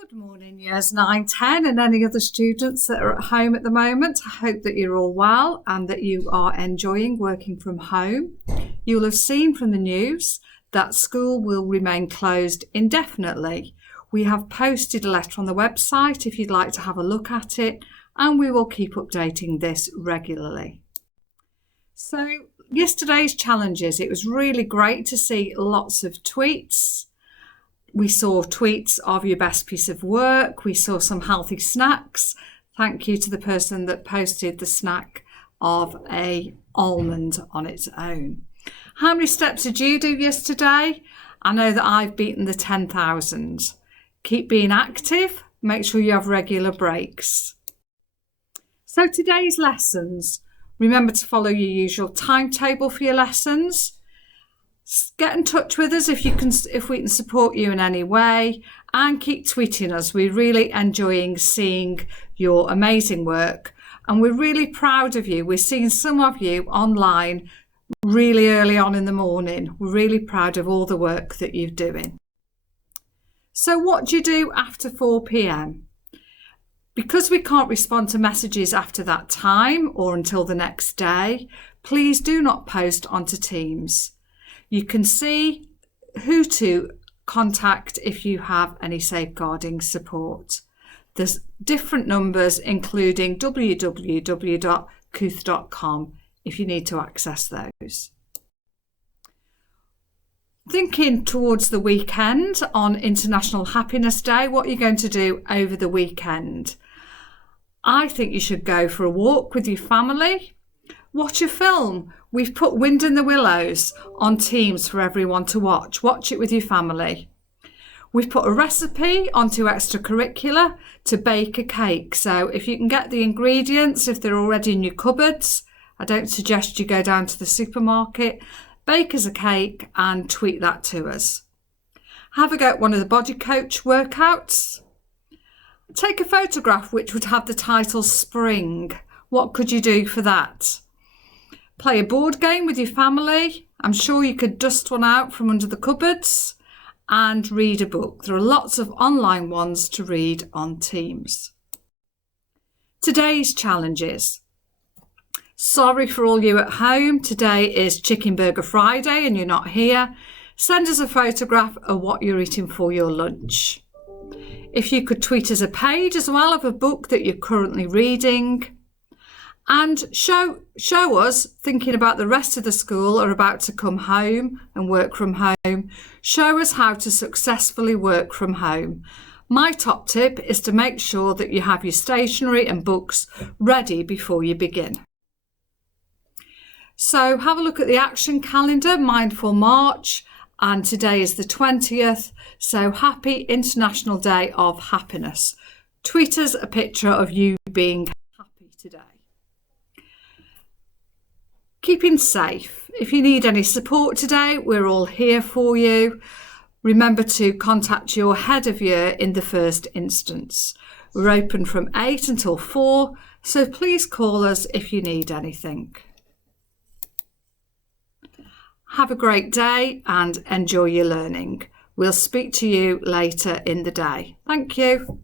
Good morning, years 9, 10 and any other students that are at home at the moment. I hope that you're all well and that you are enjoying working from home. You'll have seen from the news that school will remain closed indefinitely. We have posted a letter on the website if you'd like to have a look at it, and we will keep updating this regularly. So yesterday's challenges, it was really great to see lots of tweets. We saw tweets of your best piece of work. We saw some healthy snacks. Thank you to the person that posted the snack of a almond on its own. How many steps did you do yesterday? I know that I've beaten the 10,000. Keep being active. Make sure you have regular breaks. So today's lessons, remember to follow your usual timetable for your lessons. Get in touch with us if we can support you in any way, and keep tweeting us. We're really enjoying seeing your amazing work, and we're really proud of you. We're seeing some of you online really early on in the morning. We're really proud of all the work that you're doing. So what do you do after 4 p.m? Because we can't respond to messages after that time or until the next day, please do not post onto Teams. You can see who to contact if you have any safeguarding support. There's different numbers, including www.couth.com if you need to access those. Thinking towards the weekend on International Happiness Day, what are you going to do over the weekend? I think you should go for a walk with your family. Watch a film. We've put Wind in the Willows on Teams for everyone to watch. Watch it with your family. We've put a recipe onto extracurricular to bake a cake. So if you can get the ingredients, if they're already in your cupboards, I don't suggest you go down to the supermarket. Bake us a cake and tweet that to us. Have a go at one of the body coach workouts. Take a photograph which would have the title Spring. What could you do for that? Play a board game with your family. I'm sure you could dust one out from under the cupboards, and read a book. There are lots of online ones to read on Teams. Today's challenges. Sorry for all you at home. Today is Chicken Burger Friday and you're not here. Send us a photograph of what you're eating for your lunch. If you could tweet us a page as well of a book that you're currently reading. And show us, thinking about the rest of the school are about to come home and work from home, show us how to successfully work from home. My top tip is to make sure that you have your stationery and books ready before you begin. So have a look at the action calendar, Mindful March, and today is the 20th, so happy International Day of Happiness. Tweet us a picture of you being happy today. Keeping safe. If you need any support today, we're all here for you. Remember to contact your head of year in the first instance. We're open from 8 until 4, so please call us if you need anything. Have a great day and enjoy your learning. We'll speak to you later in the day. Thank you.